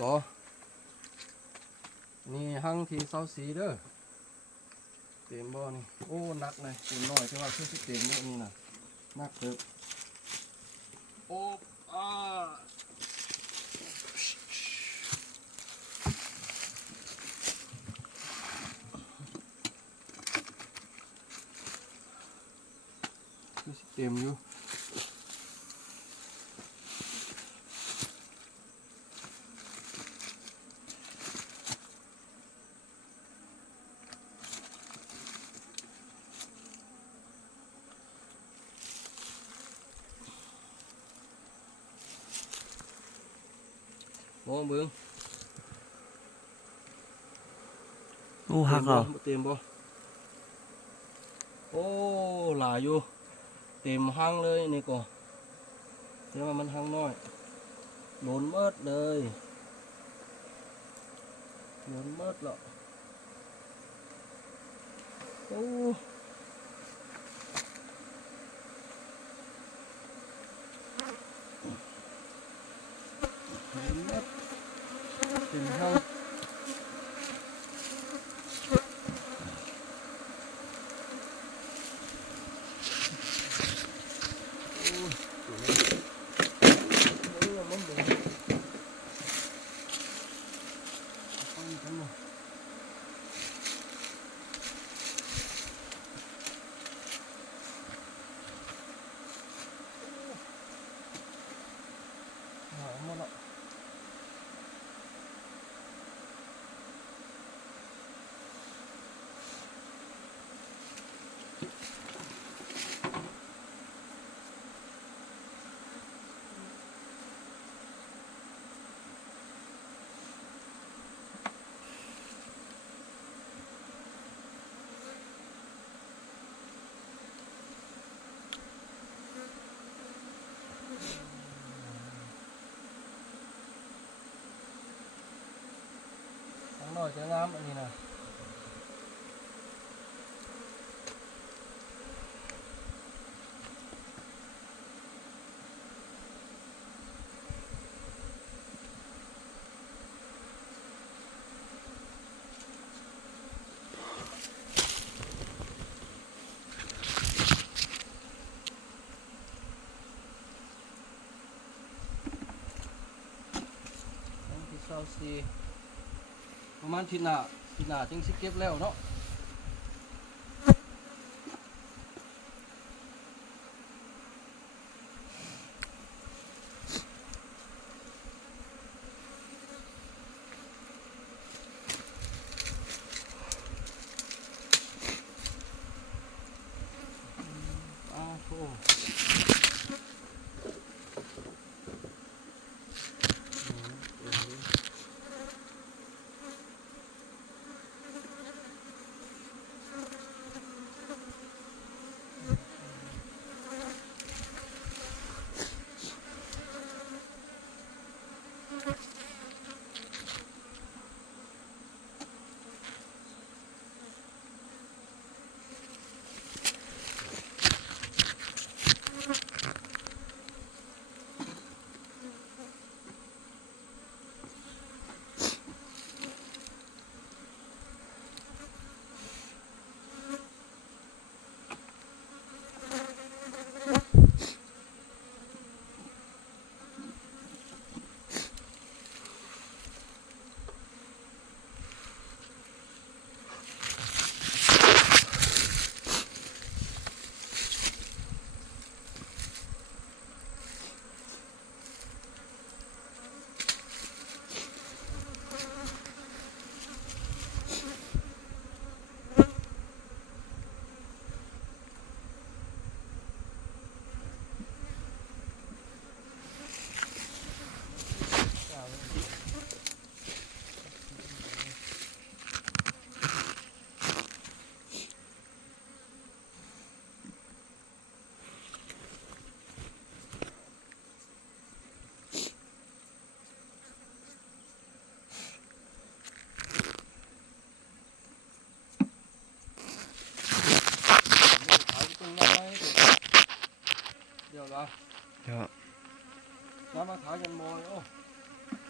ต่อนี่หั่งที่เซาสีเด้อเต็มบ่อนี่โอ้หนักเลยเต็มน้อยแต่ว่าคือสิเต็มบ่นี่น่ะหนักเติบโอ้คือสิเต็มอยู่มองเบิ่ง โอ้หักเหรอ เต็มบ่โอ้หลายอยู่เต็มหั่งเลยนี่ก็แต่ว่ามันหั่งน้อยหล่นหมดเลยหล่นหมดแล้วโอ้หล่นหมดเต็มหั่งหน่อยจะงามอันนี้นะที่เศร้าซีประมาณทิศหน้าจึงสิเก็บแล้วเนาะโอ้เดี๋ยวละ เดี๋ยว น้ำมาขายกันมอยโอ้